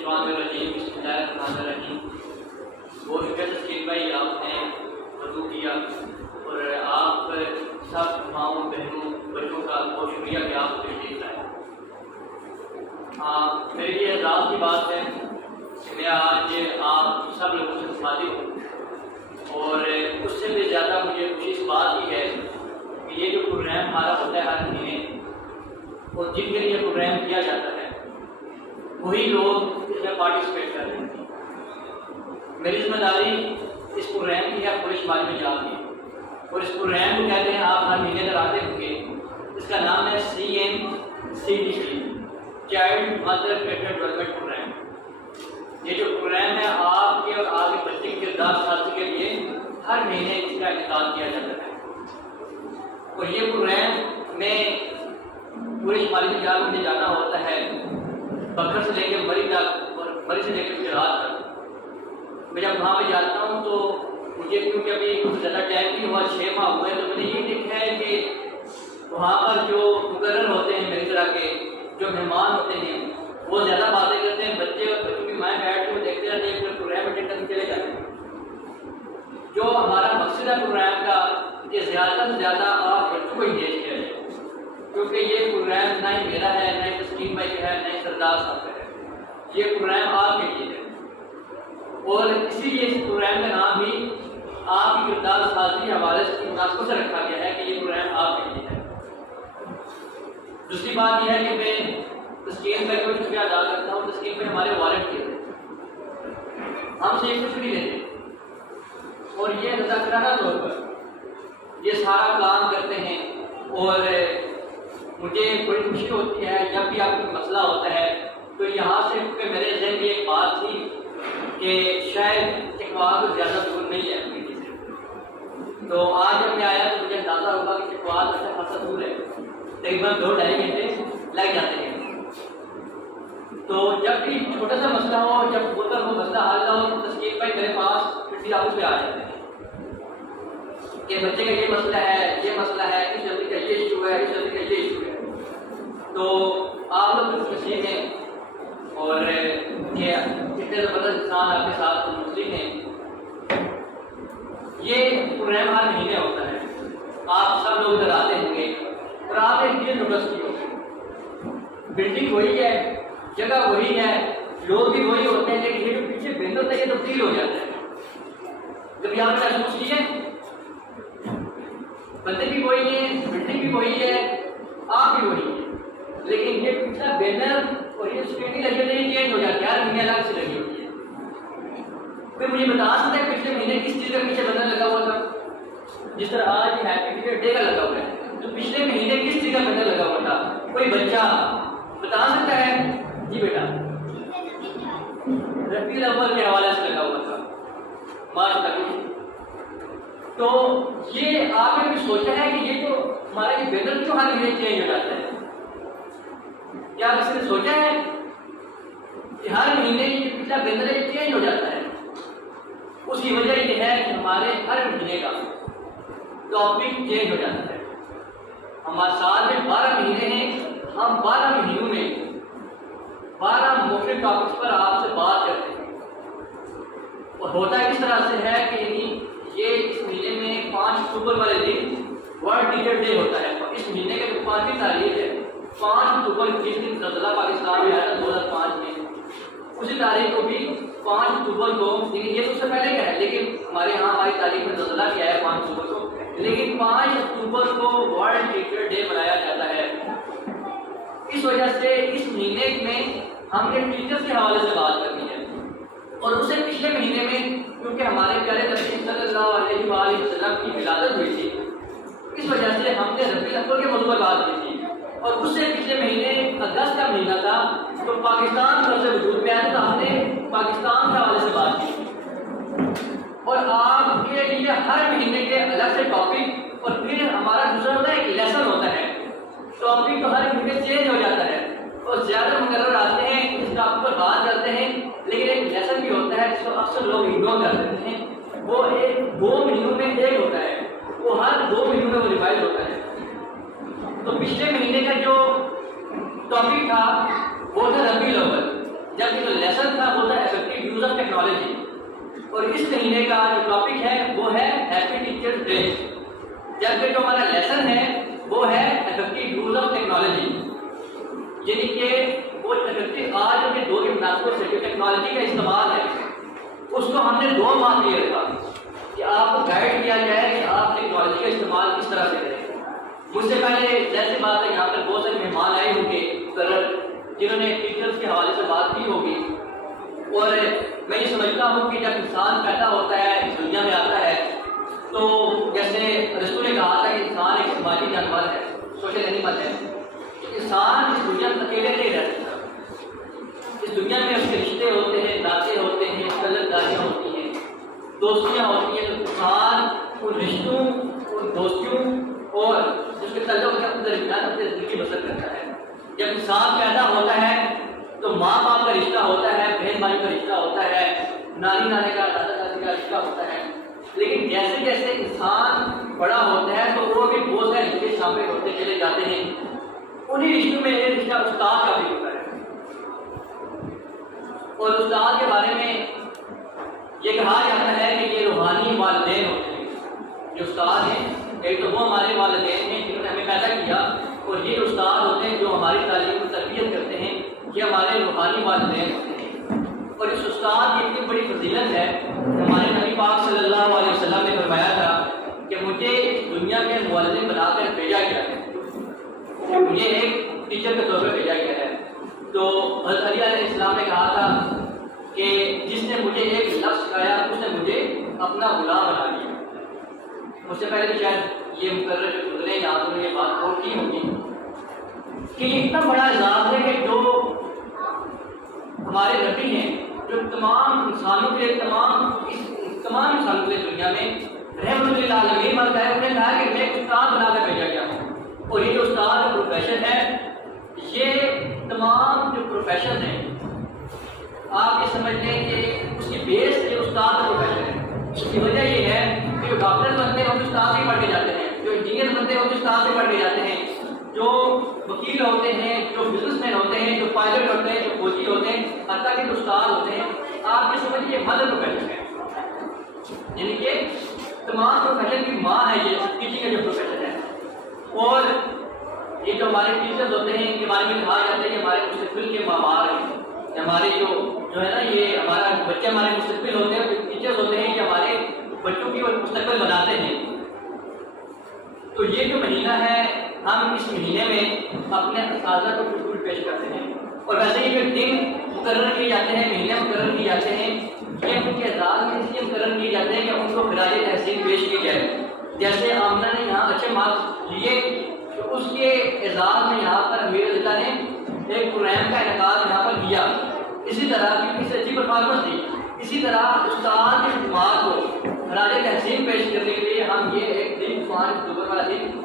الشیطان الرجیم بسم اللہ الرحمن الرحیم۔ بہت شکریہ تسکین بھائی، آپ نے وضو کیا اور آپ سب ماؤں بہنوں بچوں کا بہت شکریہ کہ آپ تشریف لائے۔ میرے لیے اعزاز کی بات ہے کہ میں آج آپ سب لوگوں سے خاطر ہوں، اور اس سے بھی زیادہ مجھے خوشی اس بات کی ہے کہ یہ جو پروگرام ہمارا ہوتا ہے ہر مہینے، اور جن کے لیے پروگرام کیا جاتا ہے وہی لوگ اس میں پارٹیسپیٹ کر رہے ہیں۔ میری ذمہ داری اس پروگرام کی ہے پورے شمال میں جا کی، اور اس پروگرام کو کہتے ہیں، آپ ہر مہینے کراتے ہوں گے، اس کا نام ہے CMCDP child mother character development program. یہ جو پروگرام ہے آپ کے اور آپ کے بچے کے کردار سازی کے لیے ہر مہینے اس کا انعقاد کیا جاتا ہے، اور یہ پروگرام میں پورے شمالی پنجاب میں جانا ہوتا ہے، بکر سے لے کے مری تک اور مری سے لے کے گجرات تک۔ میں جب وہاں پہ جاتا ہوں تو مجھے کیونکہ ابھی کچھ زیادہ ٹائم نہیں ہوا، 6 ماہ ہوئے، تو میں نے یہ دیکھا ہے کہ وہاں پر جو مقرر ہوتے ہیں میری طرح کے جو مہمان ہوتے ہیں وہ زیادہ باتیں کرتے ہیں، بچے اور بچوں کی مائیں بیٹھ کے وہ دیکھتے رہتے ہیں، پھر پروگرام اٹینڈ کر کے چلے جاتے ہیں۔ جو ہمارا مقصد ہے پروگرام کا کہ زیادہ سے زیادہ آپ بچوں کو انگیج کیا جائے، کیونکہ یہ پروگرام نہ ہی میرا ہے، نہ ہی تسکین بھائی کا ہے، نہ ہی سردار صاحب کا ہے، یہ پروگرام آپ کے لیے ہے، اور اسی لیے اس پروگرام کا نام بھی آپ کی کردار سازی کے حوالے سے مناسبت سے رکھا گیا ہے کہ یہ پروگرام آپ کے لیے ہے۔ دوسری بات یہ ہے کہ میں تسکین بھائی کو شکریہ ادا کرتا ہوں۔ تسکین بھائی ہمارے والنٹیئر ہیں، ہم سے کچھ نہیں لیتے، اور یہ مذاکرانہ طور پر یہ سارا کام کرتے ہیں، اور مجھے بڑی خوشی ہوتی ہے جب بھی آپ کو مسئلہ ہوتا ہے تو یہاں سے، کیونکہ میرے ذہن میں ایک بات تھی کہ شاید اقبال کو زیادہ دور نہیں ہے اپنی سے، تو آج جب میں آیا تو مجھے اندازہ ہوگا کہ اقبال اچھا خاصا دور ہے، تقریباً 2-2.5 گھنٹے لگ جاتے ہیں۔ تو جب بھی چھوٹا سا مسئلہ ہو، جب بولتا وہ مسئلہ حل نہ ہو تو تسکین بھائی میرے پاس پھر آفس پہ آ جاتے ہیں کہ بچے کا یہ مسئلہ ہے، یہ مسئلہ ہے، اس جلدی کا یہ ایشو ہے، اس جلدی کا یہ ایشو ہے۔ تو آپ لوگ کچھ مسئلے ہیں، اور کہ اتنے زبردست انسان آپ کے ساتھ مسلم ہیں۔ یہ پروگرام ہر مہینے ہوتا ہے، آپ سب لوگ ادھر آتے ہوں گے، اور آپ ایک چیز نوٹس کی ہوگی، بلڈنگ وہی ہے، جگہ وہی ہے، لوگ بھی وہی ہوتے ہیں، لیکن یہ جو پیچھے بہتر تک یہ تبدیل ہو جاتا ہے۔ جب یہاں پہ محسوس کیے بندے بھی وہی ہیں، بلڈنگ بھی وہی ہے، آپ بھی وہی ہیں، لیکن یہ پچھلا بینر اور یہ اسکریننگ لگی ہوئی ہے، چینج ہو جاتی ہے، ہر مہینے الگ سے لگی ہوئی ہے۔ پھر مجھے بتا سکتا ہے پچھلے مہینے کس چیز کا پیچھے بینر لگا ہوا تھا؟ جس طرح آج ہیپی ٹیچر ڈے کا لگا ہوا ہے، تو پچھلے مہینے کس چیز کا بینر لگا ہوا تھا؟ کوئی بچہ بتا سکتا ہے؟ جی بیٹا، ربیع الاول کے حوالے سے لگا ہوا تھا، ماشاء اللہ۔ تو یہ آپ نے بھی سوچا ہے کہ یہ تو ہمارا یہ بینر کیوں ہر مہینے چینج ہو جاتا ہے؟ کیا کسی نے سوچا ہے کہ ہر مہینے یہ پچھلا بینر چینج ہو جاتا ہے؟ اس کی وجہ یہ ہے کہ ہمارے ہر مہینے کا ٹاپک چینج ہو جاتا ہے۔ ہمارے سال میں 12 مہینے ہیں، ہم 12 مہینوں میں 12 مختلف ٹاپکس پر آپ سے بات کرتے ہیں، اور ہوتا کس طرح سے ہے کہ یہ اس مہینے میں 5 اکتوبر والے دن ورلڈ ٹیچر ڈے ہوتا ہے، اور اس مہینے کا جو 5ویں تاریخ ہے 5 اکتوبر، جس دن زلزلہ پاکستان میں آیا تھا 2005 میں، اسی تاریخ کو بھی 5 اکتوبر کو، لیکن یہ تو اس سے پہلے کا ہے، لیکن ہمارے یہاں ہماری تاریخ میں زلزلہ کیا ہے 5 اکتوبر کو، لیکن 5 اکتوبر کو ورلڈ ٹیچر ڈے منایا جاتا ہے۔ اس وجہ سے اس مہینے میں ہم نے ٹیچرز کے حوالے سے بات کرنی ہے، اور اسے پچھلے مہینے میں کیونکہ ہمارے پیارے نبی صلی اللہ علیہ وآلہ وسلم کی ولادت ہوئی تھی، اس وجہ سے ہم نے ربیع الاول کے موضوع پر بات کی تھی، اور اس سے پچھلے مہینے اگست کا مہینہ تھا تو پاکستان طرف سے وجود میں آیا، تو ہم نے پاکستان کے حوالے سے بات کی تھی، اور آپ کے لیے ہر مہینے کے الگ سے ٹاپک، اور پھر ہمارا دوسرا ہوتا ہے ایک لیسن ہوتا ہے، ٹاپک تو ہر مہینے چینج ہو جاتا ہے، اور زیادہ مقرر آتے ہیں اس ٹاپک پر بات کرتے ہیں، لیکن ایک لیسن بھی ہوتا ہے جس کو اکثر لوگ اگنور کر دیتے ہیں، وہ 2 مہینوں میں ایک ہوتا ہے، وہ ہر 2 مہینوں میں وہ ریوائز ہوتا ہے۔ تو پچھلے مہینے کا جو ٹاپک تھا وہ تھا ربیع الاول، جب جو لیسن اور اس مہینے کا جو ٹاپک ہے وہ ہے ہیپی ٹیچرز ڈے، جبکہ جو ہمارا لیسن ہے وہ ہے افیکٹو یوز آف ٹیکنالوجی، یعنی کہ وہ آج کے دور کی مناسبت سے جو ٹیکنالوجی کا استعمال ہے اس کو ہم نے 2 ماہ لیے رکھا کہ آپ کو گائیڈ کیا جائے کہ آپ ٹیکنالوجی کا استعمال کس طرح سے کریں۔ مجھ سے پہلے جیسی بات ہے یہاں پر بہت سارے مہمان آئے ہوں گے مقرر جنہوں نے ٹیچرز کے حوالے سے بات کی ہوگی، اور میں یہ سمجھتا ہوں کہ جب انسان پیدا ہوتا ہے اس دنیا میں آتا ہے تو جیسے رسول نے کہا تھا کہ انسان ایک سماجی جانور ہے، سوشل اینیمل ہے۔ انسان اس دنیا میں اکیلے نہیں رہ سکتا، اس دنیا میں اس کے رشتے ہوتے ہیں، ناطے ہوتے ہیں، قدردانیاں ہوتی ہیں، دوستیاں ہوتی ہیں۔ تو انسان ان رشتوں، ان دوستیوں اور اس کے تعلق کے درمیان اپنے زندگی بسر کرتا ہے۔ جب انسان پیدا ہوتا ہے تو ماں باپ کا رشتہ ہوتا ہے، بہن بھائی کا رشتہ ہوتا ہے، نانی نانے کا، دادا دادی کا رشتہ ہوتا ہے، لیکن جیسے جیسے انسان بڑا ہوتا ہے تو وہ بھی بہت سارے رشتے شامل ہوتے چلے جاتے ہیں۔ انہیں رشتوں میں ایک رشتہ استاد کا بھی ہوتا ہے، اور استاد کے بارے میں یہ کہا جاتا ہے کہ یہ روحانی والدین ہوتے ہیں۔ جو استاد ہیں ایک تو وہ ہمارے والدین ہیں جنہوں نے ہمیں پیدا کیا، اور یہ استاد ہوتے ہیں جو ہماری تعلیم و تربیت کرتے ہیں، یہ ہمارے روحانی والدین ہوتے ہیں۔ اور اس استاد کی اتنی بڑی فضیلت ہے، ہمارے نبی پاک صلی اللہ علیہ وسلم نے فرمایا تھا کہ مجھے اس دنیا میں معلم بنا کر بھیجا گیا ہے، مجھے ایک ٹیچر کے طور پر بھیجا گیا ہے۔ تو حضرت علی علیہ السلام نے کہا تھا کہ جس نے مجھے ایک لفظ سکھایا اس نے مجھے اپنا غلام بنا لیا۔ مجھ سے پہلے شاید یہ مقرر جو گزرے یہاں تو یہ بات اور کی ہوگی کہ یہ اتنا بڑا اعزاز ہے کہ جو ہمارے نبی ہیں، جو تمام انسانوں کے تمام انسانوں کے دنیا میں رحمت للعالمین بن گئے، انہوں نے کہا کہ میں استاد بنا کر بھیجا گیا ہوں۔ اور یہ جو استاد کا پروفیشن ہے، یہ تمام جو پروفیشن ہیں آپ یہ سمجھ لیں کہ اس کی بیس یہ استاد کا پروفیشن ہے۔ اس کی وجہ یہ ہے کہ جو ڈاکٹر بنتے ہیں وہ استاد سے پڑھ کے جاتے ہیں، جو انجینئر بنتے ہیں وہ استاد سے پڑھ کے جاتے ہیں، جو وکیل ہوتے ہیں، جو بزنس مین ہوتے ہیں، جو پائلٹ ہوتے ہیں، جو فوجی ہوتے ہیں، حتیٰ کہ جو استاد ہوتے ہیں، آپ یہ سمجھیے یہ مدر پروفیشن ہے، یعنی کہ تمام پروفیشن کی ماں ہے یہ ٹیچنگ کا جو پروفیشن ہے۔ اور یہ جو ہمارے ٹیچرز ہوتے ہیں ان کے بارے میں کہا جاتا ہے کہ ہمارے مستقبل کے ماہوار ہیں، ہمارے جو ہے نا یہ ہمارا بچے ہمارے مستقبل ہوتے ہیں، ٹیچرز ہوتے ہیں کہ ہمارے بچوں کی مستقبل بناتے ہیں۔ تو یہ جو مہینہ ہے ہم اس مہینے میں اپنے اساتذہ کو ٹریبیوٹ پیش کرتے ہیں، اور ویسے یہ جو دن مقرر کیے جاتے ہیں، مہینے مقرر کیے جاتے ہیں، یہ ان کے اعزاز میں اس لیے مقرر کیے جاتے ہیں کہ ان کو خراج تحسین پیش کی جائے۔ جیسے آمنہ نے یہاں اچھے مارکس لیے تو اس کے اعزاز میں یہاں پر امیر اللہ نے ایک پروگرام کا انعقاد یہاں پر کیا، اسی طرح کی سے اچھی پرفارمنس دی۔ اسی طرح استاد کے دماغ کو خراج تحسین پیش کرنے کے لیے ہم یہ ایک دن 5 اکتوبر والا دن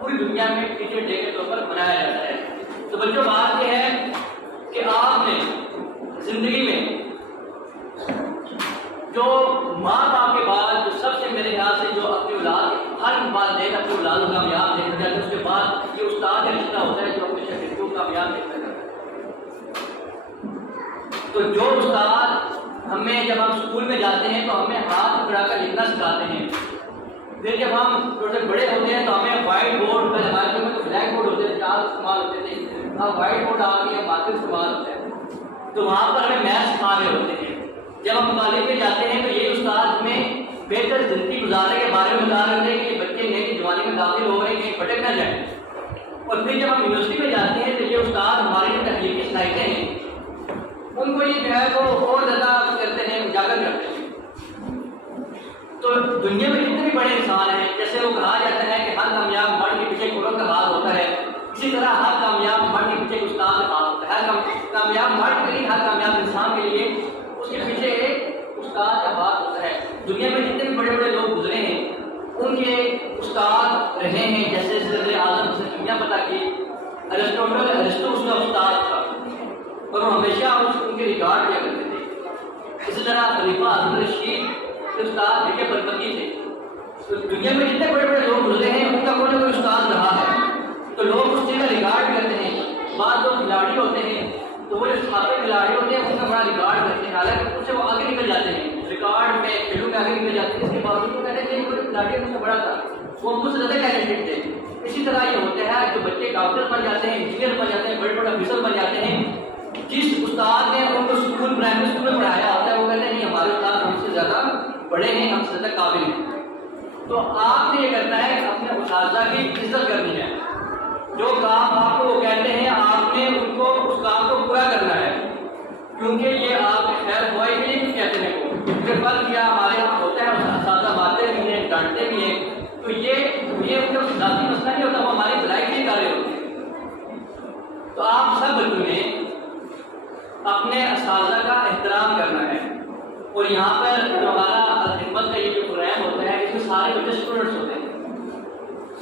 پوری دنیا میں ٹیچر ڈے کے طور پر منایا جاتا ہے۔ تو بچوں بات یہ ہے کہ آپ نے زندگی میں جو ماں باپ کے بعد جو سب سے میرے خیال سے جو اپنی اولاد ہر والدین اپنی اولاد کو کامیاب دیکھا جاتا ہے، اس کے بعد یہ استاد کا رشتہ ہوتا ہے جو اپنے شاگردوں کو کامیاب دیکھا جاتا ہے۔ تو جو استاد ہمیں جب ہم اسکول میں جاتے ہیں تو ہمیں ہاتھ پکڑا کر لکھنا سکھاتے ہیں، پھر جب ہم تھوڑے سے بڑے ہوتے ہیں تو ہمیں وائٹ بورڈ کا ہمارے جو میں بلیک بورڈ ہوتے ہیں چار استعمال ہوتے تھے، اب وائٹ بورڈ آ کے مارکر استعمال ہوتے ہیں، تو وہاں پر ہمیں میتھ سکھا رہے ہوتے ہیں۔ جب ہم مطالعے میں جاتے ہیں تو یہ استاد ہمیں بہتر زندگی گزارنے کے بارے میں بتا رہے ہیں کہ بچے نئے جوانی میں داخل ہو رہے ہیں کہ بھٹک نہ جائیں۔ اور پھر جب ہم یونیورسٹی میں جاتے ہیں تو یہ استاد ہماری جو تحقیقی صلاحیتیں ہیں ان کو یہ جو ہے وہ اور زیادہ کرتے ہیں، اجاگر کرتے ہیں۔ تو دنیا میں جتنے بھی بڑے انسان ہیں، جیسے وہ کہا جاتا ہے کہ ہر کامیاب مرد کے پیچھے قرآن کا ہاتھ ہوتا ہے، اسی طرح ہر کامیاب مرد کے پیچھے استاد کا ہاتھ ہوتا ہے۔ ہر کامیاب مرد کے لیے، ہر کامیاب انسان کے لیے اس کے پیچھے ایک استاد کا ہاتھ ہوتا ہے۔ دنیا میں جتنے بھی بڑے بڑے لوگ گزرے ہیں ان کے استاد رہے ہیں، جیسے صدر اعظم سے دنیا پتہ کی ارسطو اس کا استاد تھا اور وہ ہمیشہ ان کے ریکارڈ کیا کرتے تھے۔ اسی طرح خلیفہ ہارون الرشید استاد دیکھے برکتی تھے۔ تو دنیا میں جتنے بڑے بڑے لوگ گزرے ہیں ان کا کوئی نہ کوئی استاد رہا ہے، تو لوگ اس چیز کا ریکارڈ کرتے ہیں۔ بعض لوگ کھلاڑی ہوتے ہیں تو وہ جو چھاپے کھلاڑی ہوتے ہیں ان کا بڑا ریکارڈ کرتے ہیں، حالانکہ ان سے وہ آگے نکل جاتے ہیں، ریکارڈ میں آگے نکل جاتے ہیں. اس کے باوجود وہ کہتے ہیں کہ لاٹھی مجھ سے بڑا تھا, وہ مجھ سے زیادہ ٹیلنٹڈ تھے. اسی طرح یہ ہوتا ہے جو بچے ڈاکٹر بن جاتے ہیں, انجینئر بن جاتے ہیں, بڑے بڑے آفیسر بن جاتے ہیں, جس استاد نے ان کو اسکول پرائمری اسکول میں پڑھایا ہوتا ہے وہ کہتے ہیں نہیں ہمارے استاد ہم سے زیادہ بڑے ہیں, ہم سے زیادہ قابل ہیں. تو آپ نے یہ کرنا ہے اپنے اساتذہ کی عزت کرنی ہے. جو کام آپ کو وہ کہتے ہیں آپ نے ان کو اس کام کو پورا کرنا ہے, کیونکہ یہ آپ کے خیر خواہی کے لیے کہتے ہیں کو پھر فرق کیا ہمارے یہاں ہوتا ہے اساتذہ مارتے بھی ہیں, ڈانٹتے بھی ہیں, تو یہ ان کا ذاتی مسئلہ نہیں ہوتا, وہ ہماری بھلائی کے لیے کر رہے ہوتے ہیں. تو آپ سب بچوں نے اپنے اساتذہ کا احترام کرنا ہے. اور یہاں پر جو ہمارا خدمت کا یہ جو پروگرام ہوتا ہے اس میں سارے بچے اسٹوڈنٹس ہوتے ہیں,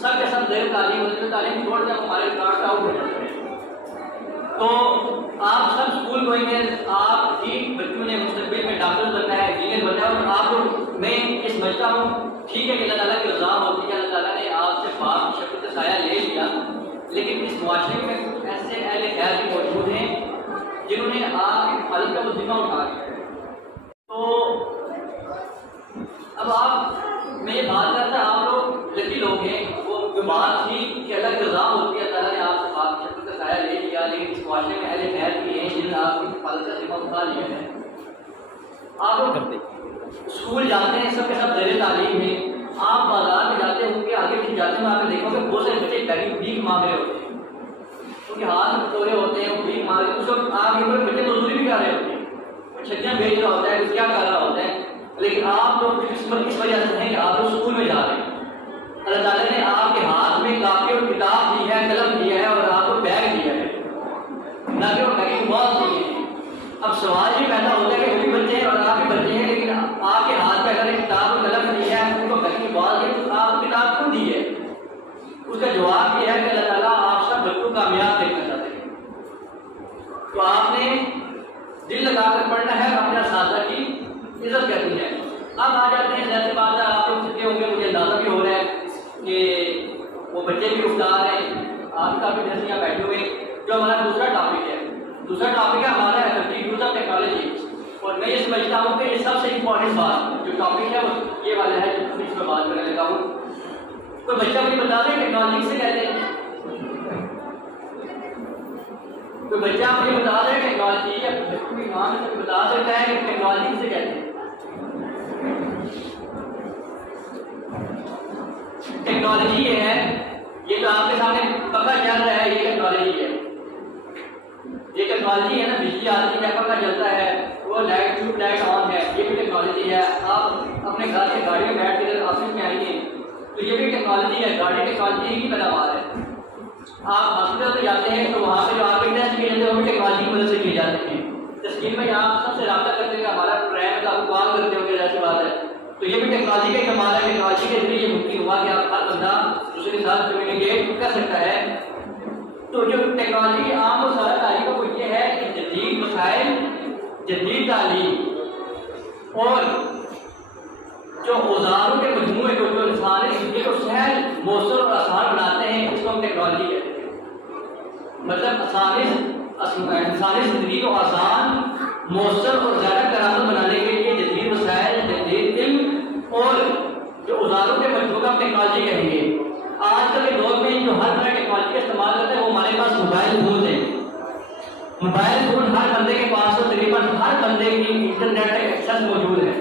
سب کے سب زیر تعلیم ہوتے ہیں, تعلیم چھوڑ جب ہمارے کارڈ آؤٹ ہو جاتے ہیں. تو آپ سب اسکول گوئیں گے, آپ ٹھیک بچوں نے مستقبل میں ڈاکٹر بننا ہے, انجینئر بننا ہے, اور آپ کو میں یہ سمجھتا ہوں ٹھیک ہے کہ اللہ تعالیٰ کی رضا ہوتی ہے, اللہ تعالیٰ نے آپ سے پاک شکل کا سایہ لے لیا, لیکن اس معاشرے میں کچھ ایسے اہل خیر بھی موجود ہیں جنہوں نے آپ کی حفاظت کا وظیفہ اٹھا لیا ہے. تو اب آپ میں یہ بات کرتا آپ لوگ لکی لوگ ہیں, وہ جو بات تھی کہ اللہ کی رضا ہوتی ہے, تعالیٰ نے آپ سے پاک شکل کا سایہ لے لیا, لیکن اس معاشرے میں اہل خیر بھی ہیں جنہوں نے آپ کی حفاظت کا ذمہ اٹھا لیا ہے. آپ لوگ اسکول جاتے ہیں, سب کے سب زیر تعلیم ہیں, آپ بازار میں جاتے ہیں, ان کے آگے پیچھے جاتے ہیں, آپ نے دیکھو کہ بہت سارے بچے بھیک مانگ رہے ہوتے ہیں, ان کے ہاتھ ٹوڑے ہوتے ہیں, وہ بھیک مانگ رہے ہیں. اس وقت آپ یہ بچے مزدوری بھی کر رہے ہوتے ہیں, وہ چھتیاں بھیج رہا ہوتا ہے, کیا کر رہا ہوتا ہے, لیکن آپ لوگ قسمت اس وجہ سے ہیں کہ آپ لوگ اسکول میں جا رہے ہیں. اللہ تعالیٰ نے آپ کے ہاتھ میں کاپی اور کتاب دی ہے, قلم دیا ہے, اور آپ کو بیگ دیا ہے, نہ کہ وہ بیگ بہت دی ہے. اب سوال یہ پیدا ہوتا ہے کہ وہ بھی بچے ہیں اور آپ بھی بچے ہیں, لیکن آپ کے ہاتھ میں اگر کتاب اور قلم دی ہے, ان کو بیگ کی بات ہے, تو آپ کتاب کیوں دی ہے؟ اس کا جواب یہ ہے کہ اللہ تعالیٰ آپ سب بچوں کامیاب دیکھنا چاہتے ہیں. تو آپ نے دل لگا کر پڑھنا ہے, اپنے اساتذہ کی عزت کرنی ہے. اب آ جاتے ہیں ظاہر بات ہے, آپ لوگ سیکھے ہوں گے, مجھے اندازہ بھی ہو رہا ہے کہ وہ بچے بھی استاد ہیں, آپ کا بھی جیسے یہاں بیٹھے ہوئے. جو ہمارا دوسرا ٹاپک ہے ہمارا افیکٹو یوز آف ٹیکنالوجی, اور میں یہ سمجھتا ہوں کہ یہ سب سے امپورٹنٹ بات جو ٹاپک ہے وہ یہ والا ہے جو اس میں بات کرنے لگا ہوں. کوئی بچہ مجھے بتا دیں ٹیکنالوجی سے کہتے ہیں, کوئی بچہ مجھے بتا دے ٹیکنالوجی یا ماں سے بتا سکتا ہے کہ ٹیکنالوجی سے کہتے ہیں؟ ٹیکنالوجی یہ ہے, یہ جو آپ کے سامنے پکا چل رہا ہے, یہ ٹیکنالوجی ہے. یہ ٹیکنالوجی ہے نا, بجلی آتی ہے, پکا چلتا ہے, وہ لائٹ ٹیوب لائٹ آن ہے, یہ بھی ٹیکنالوجی ہے. آپ اپنے گھر سے گاڑی میں بیٹھ کے آفس میں آئیے تو یہ بھی ٹیکنالوجی ہے, گاڑی ٹیکنالوجی کی پیداوار ہے. آپ ہاسپٹل سے جاتے ہیں تو وہاں پہ جو آپ کے ٹیسٹ کیے جاتے ہیں وہ بھی ٹیکنالوجی کی مدد سے کیے جاتے ہیں. تسکین میں آپ سب سے رابطہ کرتے ہیں, ہمارا ٹرین کا آپ کال کرتے ہو, ایسی بات ہے, تو یہ بھی ٹیکنالوجی کا کمال ہے. ٹیکنالوجی کے ذریعے یہ ممکن ہوا کہ آپ ہر بندہ دوسرے کے ساتھ کمیونیکیٹ کر سکتا ہے. تو جو ٹیکنالوجی عام اور سارا تعلیم کا وہ یہ ہے کہ جدید مسائل, جدید تعلیم اور جو اوزاروں کے مجموعے کو جو انسانی زندگی کو سہل, مؤثر اور آسان بناتے ہیں, اس کو ہم ٹیکنالوجی کہتے ہیں. مطلب انسانی زندگی کو آسان, مؤثر اور زیادہ کارآمد بنانے کے لیے جدید مسائل, جدید علم اور جو اوزاروں کے مجموعے کو ہم ٹیکنالوجی کہیں گے. آج کل کے دور میں جو ہر طرح ٹیکنالوجی کا استعمال کرتے ہیں وہ ہمارے پاس موبائل فون ہے. موبائل فون ہر بندے کے پاس, تقریباً ہر بندے کی انٹرنیٹ کا ایکسیس موجود ہے.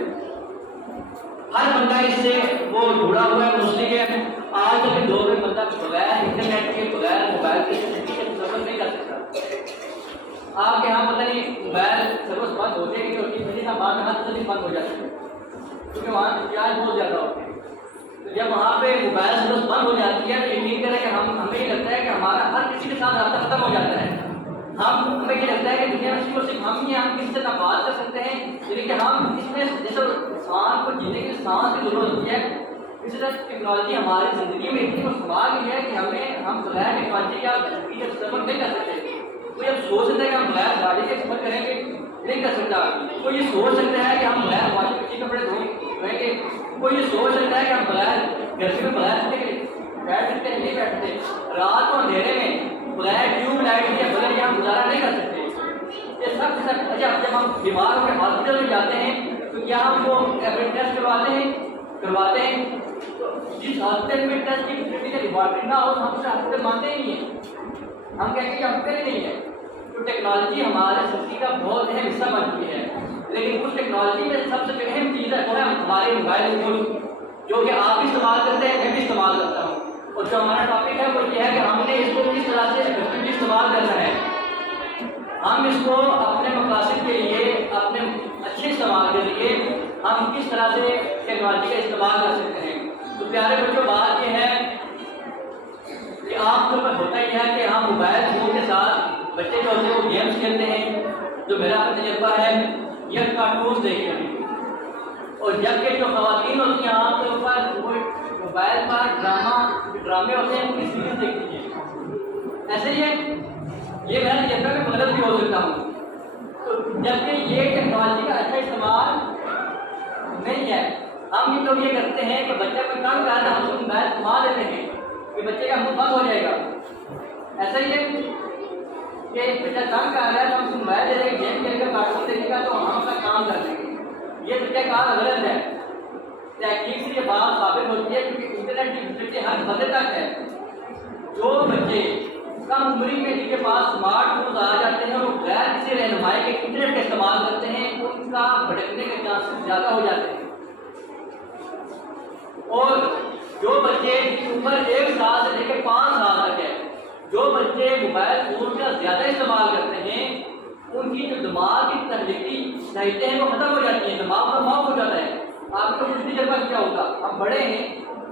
ہر بندہ اس سے وہ جڑا ہوا ہے, مسلم ہے. آج کل کے دور میں بندہ بغیر انٹرنیٹ کے, بغیر موبائل کے سفر نہیں کر سکتا. آپ کے یہاں پتہ نہیں موبائل سروس بند ہوتے ہیں کہ میری بعد میں ہر سروس بند ہو جاتی ہے, کیونکہ وہاں ریچارج بہت زیادہ ہوتے ہیں. تو جب وہاں پہ موبائل سروس بند ہو جاتی ہے تو یقین کریں کہ ہمیں یہ لگتا ہے کہ ہمارا ہر کسی کے ساتھ رابطہ ختم ہو جاتا ہے. ہمیں یہ لگتا ہے کہ دنیا میں صرف ہم ہی ہم کسی سے نہ بات کر سکتے ہیں, یعنی کہ ہم اس میں جیسے انسان کو جینے کے لیے سانس کی ضرورت ہوتی ہے, اسی طرح ٹیکنالوجی ہماری زندگی میں اتنی سما گئی ہے کہ ہم بغیر ٹیکنالوجی کا زندگی کا سفر نہیں کر سکتے. کوئی اب سوچ سکتا ہے کہ ہم بغیر گاڑی کے سفر کریں گے, نہیں کر سکتا. کوئی یہ سوچ سکتا ہے کہ ہم بغیر واشنگ مشین کپڑے دھوئیں گے. کوئی یہ سوچ سکتا ہے کہ ہم بغیر گرمی میں بغیر بیٹھ سکتے ہیں, نہیں بیٹھتے. رات کو اندھیرے میں بغیر ٹیوب لائٹ کے بغیر ہم گزارا نہیں کر سکتے. یہ سب اچھا, جب ہم بیمار ہو کے ہاسپٹل میں جاتے ہیں تو کیا ہم وہ ٹیسٹ کرواتے ہیں تو جس ہفتے میں ٹیسٹ کی فیسلٹی کا ڈپارٹمنٹ نہ ہو ہم اسے ہفتے مانتے ہی نہیں ہیں، ہم کہتے ہیں کہ ہفتے نہیں ہے. تو ٹیکنالوجی ہمارے زندگی کا بہت اہم حصہ بن چکی ہے، لیکن اس ٹیکنالوجی میں سب سے اہم چیز ہے وہ ہے ہمارے موبائل فون، جو کہ آپ بھی استعمال کرتے ہیں، میں بھی استعمال کرتا ہوں. اور جو ہمارا ٹاپک ہے وہ یہ ہے کہ ہم نے اس کو کس طرح سے افیکٹولی استعمال کرنا ہے، ہم اس کو اپنے مقاصد کے لیے، اپنے اچھے استعمال کے لیے ہم کس طرح سے ٹیکنالوجی کا استعمال کر سکتے ہیں. تو پیارے بچوں، بات یہ ہے کہ عام طور پر ہوتا یہ ہے کہ ہم موبائل فون کے ساتھ بچے جو ہوتے ہیں وہ گیمس کھیلتے ہیں. جو میرا تجربہ ہے یہ کارٹونس دیکھتے ہیں، اور جبکہ جو خواتین ہوتی ہیں عام طور پر وہ موبائل پر ڈرامے ہوتے ہیں، ان کی سیریز دیکھتی ہیں. ایسے ہی ہے، یہ میرا تجربہ میں غلط بھی ہو سکتا ہوں. تو جبکہ یہ ٹیکنالوجی کا اچھا استعمال نہیں ہے. ہم لوگ یہ کرتے ہیں کہ بچہ کوئی کام کر رہا ہے ہم موبائل گھما دیتے ہیں کہ بچے کا منہ بند ہو جائے گا. ایسا ہی ہے کہ بچہ کام کر رہا ہے تو ہم اسے موبائل دے دیں گے، گیم کھیلے گا، کارٹون دیکھے گا تو ہم اپنا کام کر لیں گے. یہ طریقہ کار غلط ہے. تحقیق سے یہ بات ثابت ہوتی ہے کیونکہ انٹرنیٹ کی فیسلٹی ہر بندے تک ہے. جو بچے کم عمری میں جن کے پاس اسمارٹ فون آ جاتے ہیں وہ غیر کسی رہنمائی کے انٹرنیٹ کا استعمال کرتے ہیں، ان کا بھٹکنے کے چانسز زیادہ ہو جاتے ہیں. اور جو بچے کی عمر 1 سال سے لے کے 5 سال تک ہے، جو بچے موبائل فون کا زیادہ استعمال کرتے ہیں ان کی جو دماغ کی تخلیقی صلاحیتیں ہیں وہ ختم ہو جاتی ہیں، دماغ کا معاف ہو جاتا ہے. آپ کو کچھ تجربہ کیا ہوگا، ہم بڑے ہیں،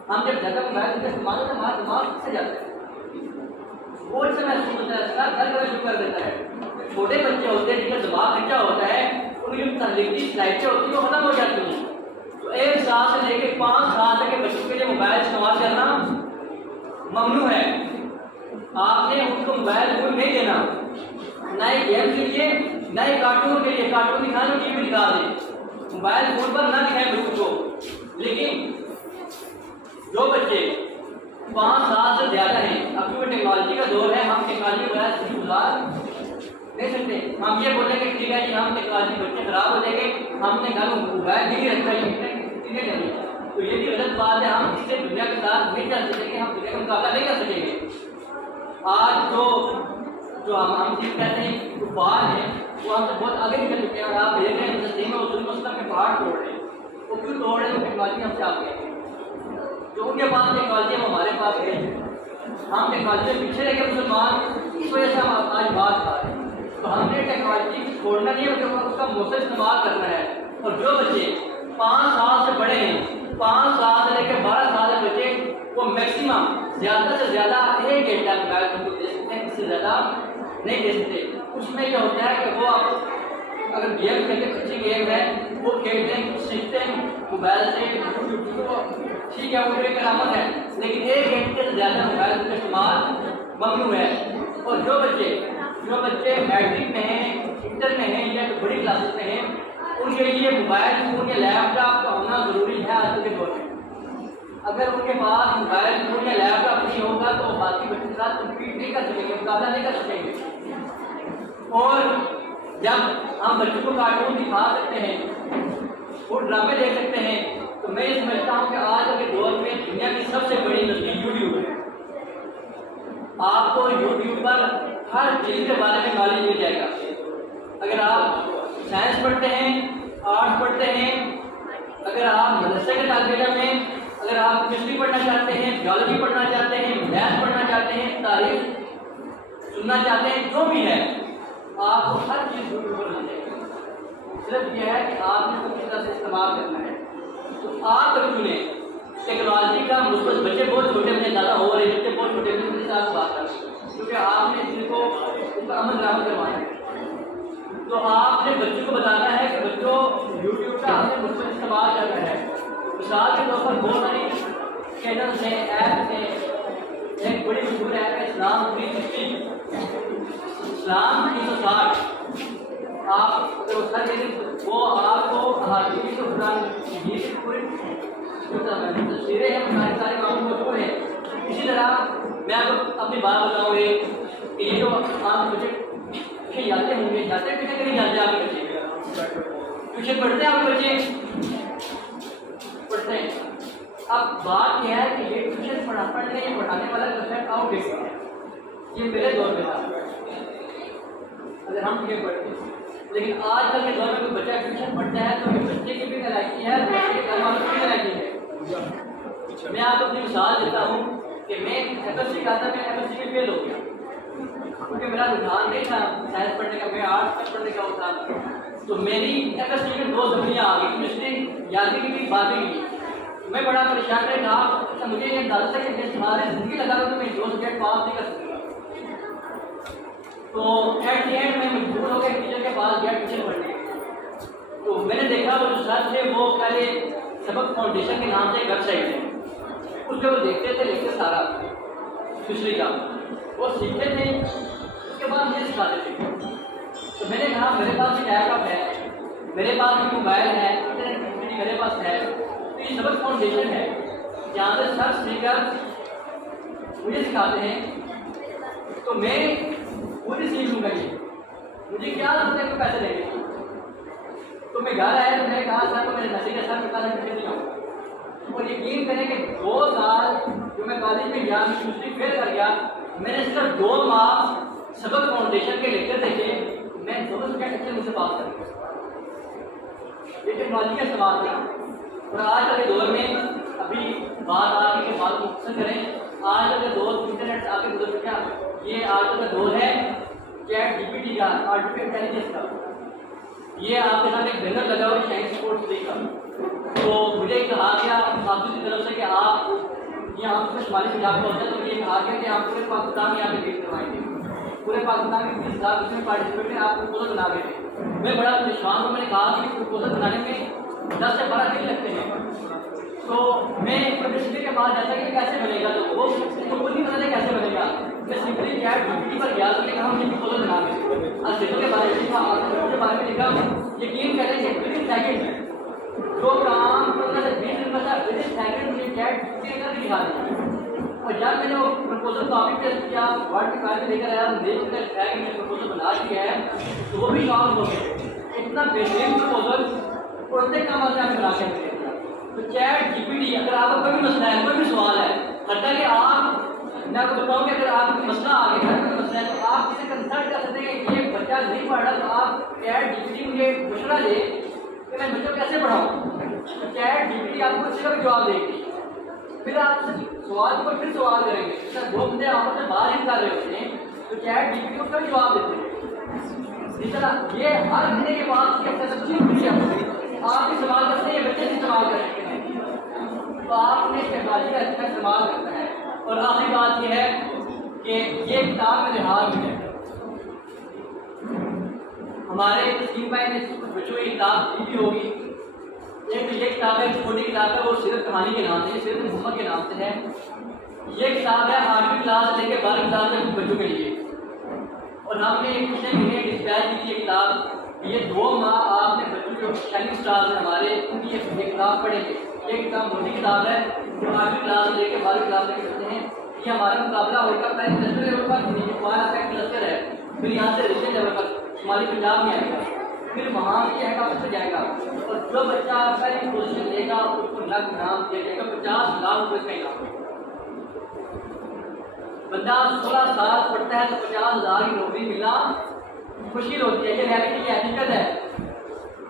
ہم جب زیادہ موبائل کا استعمال کرتے ہیں ہمارا دماغ سے جاتا ہے، بوجھ سے محسوس ہوتا ہے، سر درد کرنا شروع کر دیتا ہے. چھوٹے بچے ہوتے ہیں جن کا دماغ کچا ہوتا ہے، ان کی جو تخلیقی صلاحیتیں ہوتی ہیں وہ ختم ہو جاتی ہیں. تو 1 سال سے لے کے 5 سال تک کے بچوں کے لیے موبائل استعمال کرنا ممنوع ہے. آپ نے ان کو موبائل فون نہیں دینا، نہ ہی گیم کے لیے نہ ہی کارٹون کے لیے. کارٹون دکھانا ٹی وی دکھا دیں، موبائل فون پر نہ دکھائیں بچوں کو. لیکن جو بچے 5 سال سے زیادہ ہیں، اب کیونکہ ٹیکنالوجی کا دور ہے، ہم ٹیکنالوجی کے بغیر زندگی گزار نہیں سکتے. ہم یہ بولیں کہ ٹھیک ہے جی ہم ٹیکنالوجی بچے خراب ہو جائیں گے، ہم نے گھر میں موبائل نہیں رکھا ہے، تو یہ بھی غلط بات ہے. ہم اس سے دنیا کے ساتھ نہیں چل سکیں گے، ہم دنیا کا مقابلہ نہیں کر سکیں گے. آج جو ہم چیز کہتے ہیں کفار ہیں وہ ہم سے بہت آگے نکل چکے ہیں. اور آپ دیکھ رہے ہیں فلسطین اور مسلم کے پہاڑ توڑ رہے ہیں، وہ کیوں توڑ رہے ہیں؟ وہ ٹیکنالوجی ہم سے آگے ہیں. جو ان کے پاس ٹیکنالوجی ہم ہمارے پاس ہے، ہم ٹیکنالوجی سے پیچھے رہ کے مسلمان اس وجہ سے ہم آج بات کھا رہے ہیں. تو ہم نے ٹیکنالوجی چھوڑنا نہیں ہے، اس کا مؤثر استعمال کرنا ہے. اور جو بچے 5 سال سے بڑے ہیں، 5 سال سے لے کے 12 سال کے بچے، وہ میکسیمم زیادہ سے زیادہ 1 گھنٹہ موبائل فون کو دے سکتے ہیں، اس سے زیادہ نہیں دے سکتے. اس میں کیا ہوتا ہے کہ وہ اگر گیم کھیلتے اچھی گیم ہے وہ کھیلتے ہیں، سیکھتے ہیں موبائل سے، ٹھیک ہے وہ ایک علامت ہے، لیکن 1 گھنٹے سے زیادہ موبائل کا استعمال ممنوع ہے. اور جو بچے میٹرک میں ہیں، انٹر میں ہیں یا بڑی کلاسز میں ہیں، ان کے لیے موبائل فون یا لیپ ٹاپ کا ہونا ضروری ہے آج کے دور میں. اگر ان کے پاس موبائل فون یا لیپ ٹاپ نہیں ہوگا تو وہ باقی بچوں کے ساتھ کمپیٹ نہیں کر سکیں گے، مقابلہ نہیں کر سکیں گے. اور جب ہم بچوں کو کارٹون دکھا سکتے ہیں، وہ ڈرامے دیکھ سکتے ہیں، تو میں یہ سمجھتا ہوں کہ آج کے دور میں دنیا کی سب سے بڑی نسلی یوٹیوب ہے. آپ کو یوٹیوب پر ہر چیز کے بارے میں نالج مل جائے گا. اگر آپ سائنس پڑھتے ہیں، آرٹس پڑھتے ہیں، اگر آپ مدرسے کے طالب علم ہیں، اگر آپ کیمسٹری پڑھنا چاہتے ہیں، جیولوجی پڑھنا چاہتے ہیں، میتھ پڑھنا چاہتے ہیں، تاریخ سننا چاہتے ہیں، جو بھی ہے آپ کو ہر چیز یوٹیوب پر مل جائے گی. صرف یہ ہے کہ آپ نے کس طرح سے استعمال کرنا ہے. تو آپ بچوں نے ٹیکنالوجی کا مثبت، بچے بہت چھوٹے میں زیادہ ہو رہے ہیں، بچے بہت چھوٹے میں ان کے ساتھ بات کر رہے ہیں کیونکہ آپ نے ان کو اس پر عمل درآمد کروانا ہے. تو آپ نے بچوں کو بتانا ہے کہ بچوں یوٹیوب کا آپ نے مثبت استعمال کرنا ہے. مثال کے طور پر بہت ساری چینلس ہیں، ایپس ہیں. ایک بڑی مشہور ایپ ہے اسلام 360، اسلام 360. آپ اگر اس کا دیکھیں وہ آپ کو حدیث و قرآن کی پوری تصویریں ہیں، ہمارے سارے کام موجود ہیں. اسی طرح میں آپ کو اپنی بات بتاؤں گی کہ یہ جو آپ بچے جاتے ہوں گے، جاتے پیچھے کہ نہیں جاتے آپ کے بچے، ٹیوشن پڑھتے ہیں آپ بچے؟ پڑھتے ہیں. اب بات یہ ہے کہ یہ ٹیوشن پڑھنے یا پڑھانے والا بچہ آؤٹ ڈیٹ ہے. یہ میرے دور میں تھا اگر ہم ٹیوشن پڑھتے ہیں. لیکن آج کل کے دور میں کوئی بچہ ٹیوشن پڑھتا ہے تو بچے کی بھی نالائکی ہے، بچے کے گھر والوں کی بھی نالائکی ہے. میں آپ کو اپنی مثال دیتا ہوں کہ میں ایف ایس سی کا تھا، میں ایف ایس سی میں فیل ہو گیا کیونکہ میرا رجحان نہیں تھا سائنس پڑھنے کا، میں آرٹس پڑھنے کا ہوتا. تو میری ایف ایس سی میں 2 زبانیاں آ گئی، کیمسٹری یادیں کی باتیں کی. میں بڑا پریشان رہا، مجھے یہ اندازہ تھا کہ سارے زندگی لگا تو میں 2 سبجیکٹ پاس نہیں کر سکتا. تو ایٹ دی اینڈ میں مجبور ہو گیا ٹیچر کے پاس گیا ٹیوشن پڑھنے. تو میں نے دیکھا وہ جو سر تھے وہ پہلے سبق فاؤنڈیشن کے نام سے ایک ویب سائٹ ہے، اس پہ وہ دیکھتے تھے لیکچر سارا ہسٹری کا، وہ سیکھتے تھے، اس کے بعد مجھے سکھاتے تھے. تو میں نے کہا میرے پاس بھی لیپ ٹاپ ہے، میرے پاس بھی موبائل ہے، انٹرنیٹ فیسلٹی میرے پاس ہے، تو یہ سبق فاؤنڈیشن ہے جہاں سے سر سیکھ کر مجھے سکھاتے ہیں. تو میں پوری سیکھ لوں گا. یہ مجھے کیا ضرورت ہے کہ پیسے دیں گے. تو میں گھر آیا تو میں نے کہا سر کو میں نے میسیج ہے سر میں کل ٹیوشن نہیں آؤں. اور یقین کریں کہ 2 سال جو میں کالج میں گیا میں یونیورسٹی فیل کر گیا، میں نے صرف 2 ماہ سبق فاؤنڈیشن کے لیکچر دیکھے، میں 2 سبجیکٹ اچھے مجھ سے پاس کر گیا. یہ ٹیکنالوجی کا استعمال کیا. اور آج کل کے دور میں ابھی بات آ رہی ہے کہ بات مختصر کریں. آج کل کے دور انٹرنیٹ آ کے گزر چکا. یہ آج کل کا دور ہے چیٹ جی پی ٹی کا، آرٹیفیشل انٹیلیجنس کا. یہ آپ کے ساتھ ایک بینر لگا ہوا ہے شائن اسپورٹس ڈے کا. تو مجھے کہا گیا آپ کی طرف سے کہ آپ یہ آپ کو شمالی پنجاب میں ہوتا ہے، تو مجھے کہا گیا کہ آپ پورے پاکستان میں یہاں پہ ٹیسٹ کروائیں گے. پورے پاکستان کے 20,000 اس میں پارٹیسپیٹ میں آپ پروپوزل بنا گئے تھے. میں بڑا پریشان ہوں. میں نے کہا کہ پروپوزل بنانے میں 10 سے 12 دن لگتے ہیں. تو میں پروفیسر کے پاس جاتا کہ کیسے بنے گا، تو وہ نہیں پتا کیسے بنے گا. میں simply chat G P T پر گیا تو میں کہا مجھے پروپوزل بنا دیں. اسٹیٹوں کے بارے میں لکھا، کے بارے میں لکھا. یقین کریں کہ ودن سیکنڈ جو کام 15 سے 20 دن میں تھا، ودن سیکنڈ مجھے چیٹ جی پی ٹی کر کے دکھا دیا. اور جب میں نے وہ پروپوزل کاپی پیسٹ کیا، ورڈ کے فائل میں لے کر آیا، دیکھ کر ہے کہ میں نے پروپوزل بنا دیا ہے، تو وہ بھی کام ہو گیا. اتنا بہترین پروپوزل پڑھتے کام آتے ہیں بنا کے دیا. تو چیٹ جی پی ٹی اگر آپ کا کوئی بھی مسئلہ ہے، کوئی بھی سوال ہے، حتیٰ کہ آپ میں آپ کو بتاؤں کہ اگر آپ کو مسئلہ آ گیا ہے، کوئی مسئلہ ہے، تو آپ کسی کنسلٹ کر سکتے ہیں کہ یہ بچہ نہیں پڑھ رہا، تو آپ چیٹ جی پی ٹی مجھے مشورہ دے کہ میں بچوں کو کیسے پڑھاؤں. چیٹ جی پی ٹی آپ کو اس کا بھی جواب دے گی. پھر آپ سوال کو پھر سوال کریں گے. سر 2 بندے آپ سے باہر ہی کر رہے ہوتے ہیں تو چیٹ جی پی ٹی اس کا بھی جواب دیتے ہیں. اس طرح یہ ہر مہینے کے بعد کی سب چیز ہوتی ہے. آپ بھی سوال کرتے ہیں، بچے بھی سوال کرتے ہیں. تو آپ نے ٹیکنالوجی کا اچھا استعمال کرنا ہے. اور آخری بات یہ ہے کہ یہ کتاب میرے ہاتھ میں ہے. ہمارے تسلیم بھائی نے بچوں کی کتاب دی بھی ہوگی. ایک یہ کتاب ہے، چھوٹی کتاب ہے، وہ سیرت کہانی کے نام سے، سیرت محمد کے نام سے ہے. یہ کتاب ہے 8ویں کلاس سے لے کے 12ویں کلاس تک بچوں کے لیے. اور ہم نے ایک پچھلے مہینے ڈسپیچ کی تھی یہ کتاب. یہ 2 ماہ آپ نے بچوں جو شائننگ اسٹار ہیں ہمارے، ان کی یہ کتاب پڑھیں گے. یہ کتاب موٹی کتاب ہے جو 8ویں کلاس سے لے کے 12ویں کلاس تک پڑھتے ہیں. یہ ہمارا مقابلہ ہوگا پہلے کلسٹر لیول پر، ہمارا کا کلسٹر ہے، پھر یہاں سے ریجن لیول پر شمالی پنجاب میں آئے گا، پھر وہاں سے جائے گا، اس سے جائے گا. اور جو بچہ پہلی پوزیشن لے گا اس کو لگ انعام دیا جائے گا، 50 لاکھ روپئے کا انعام. بندہ 16 سال پڑھتا ہے تو 50,000 کی نوکری ملنا مشکل ہوتی ہے. یہ ریالٹی کی حقیقت ہے.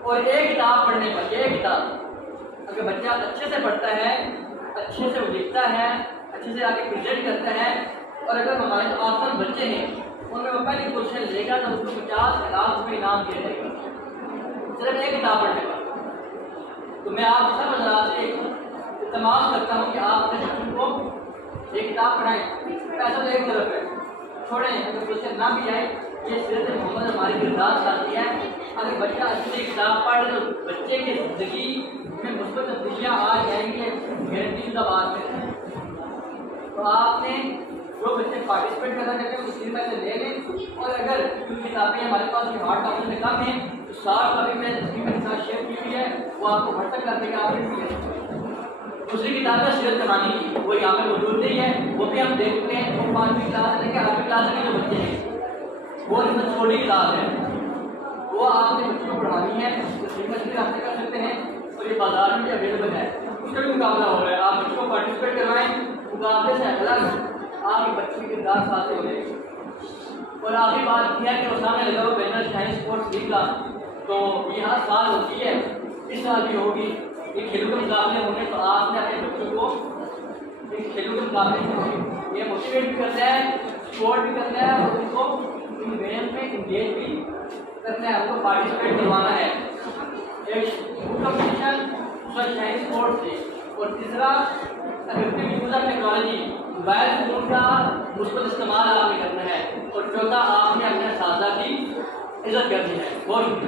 اور ایک کتاب پڑھنے پر، ایک کتاب اگر بچہ اچھے سے پڑھتا ہے، اچھے سے لکھتا ہے، اچھے سے آگے پریزنٹ کرتا ہے، اور اگر ہمارے جو آسان بچے ہیں ان میں وہ پہلی پوزیشن لے گا تو اس کو 50 لاکھ روپئے انعام دیا جائے گا صرف ایک کتاب پڑھنے پر. تو میں آپ سب حضرات سے التماس کرتا ہوں کہ آپ اپنے بچوں کو ایک کتاب پڑھائیں. پیسہ تو ایک طرف ہے، چھوڑیں. اگر پوزیشن نہ بھی آئے، یہ سیرت محمد ہماری کردار چاہتی ہے. اگر بچہ اچھی کتاب پڑھ تو بچے کی زندگی میں مثبت تبدیلیاں آ جائیں گی، گارنٹی شدہ بات ہے. تو آپ نے جو بچے پارٹیسپیٹ کرنا چاہتے ہیں اس دن میں سے لے لیں. اور اگر جو کتابیں ہمارے پاس یہ ہارڈ کاپی میں کم ہیں تو 60 کاپی میں تصویر کے ساتھ شیئر کی ہوئی ہے، وہ آپ کو واٹس ایپ کر دے گا. آپ نے دوسری کتاب ہے سیرت کہانی کی، وہ یہاں پہ موجود نہیں ہے، وہ بھی ہم دیکھ چکے ہیں. وہ 5ویں کلاس سے لے کے 8ویں کلاس کے جو بچے ہیں وہ چھوٹی کتاب ہے. وہ آپ نے بچوں کو پڑھانی ہے تو سیکھنے کے راستے کر سکتے ہیں اور یہ بازار میں بھی اویلیبل ہے. اس کا بھی مقابلہ ہو رہا ہے. آپ بچوں کو پارٹیسپیٹ کروائیں, مقابلے سے الگ آپ کے بچے کی کردار ساتھ ہو جائے گی. اور آخری بات یہ ہے کہ وہ سامنے لگا ہوا بینر سائنس اسپورٹس لیگ کا, تو یہ ہر سال ہوتی ہے, اس سال بھی ہوگی. یہ کھیلوں کے مقابلے ہوں گے تو آپ نے اپنے بچوں کو ان کھیلوں کے مقابلے یہ موٹیویٹ بھی کرنا ہے, سپورٹ بھی کرنا ہے, اور ان کو ان گیم میں انگیج بھی کرنا ہے, ان کو پارٹیسپیٹ کروانا ہے. ایک کمپٹیشن سائنس اسپورٹس سے. اور تیسرا effective use of technology, mobile phone کا مثبت استعمال آپ نے کرنا ہے. اور چوتھا آپ نے اپنے اساتذہ کی عزت کرنی ہے. بہت شکریہ.